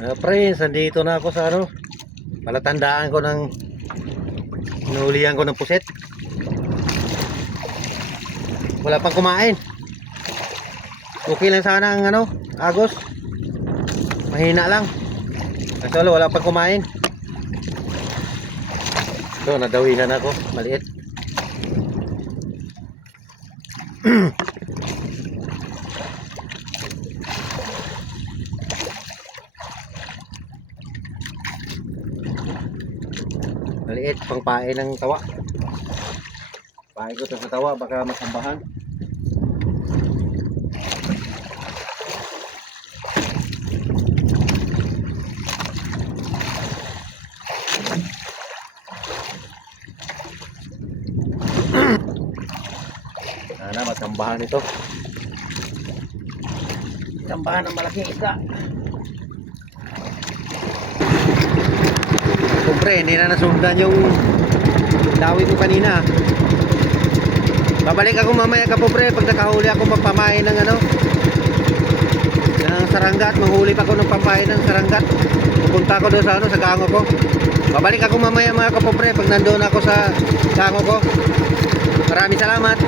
Friends, nandito na ako sa ano, palatandaan ko ng inuulihan ko ng puset. Wala pang kumain. Okay lang sana ang ano, agos. Mahina lang. Kasi wala pang kumain. So, nadawihan ako, maliit. Maliit, pang pain ng tawa. Pain ko ito sa tawa, baka masambahan. Sana masambahan ito. Sambahan ng malaking isda. Siyempre, hindi na nasundan yung dawi ko kanina. Babalik ako mamaya kapobre pag nakahuli ako magpamain ng ano, ng saranggat. Manghuli pa ako ng pampain ng saranggat. Pupunta ako doon sa ano, sa gango ko. Babalik ako mamaya mga kapobre pag nandoon ako sa gango ko. Maraming salamat.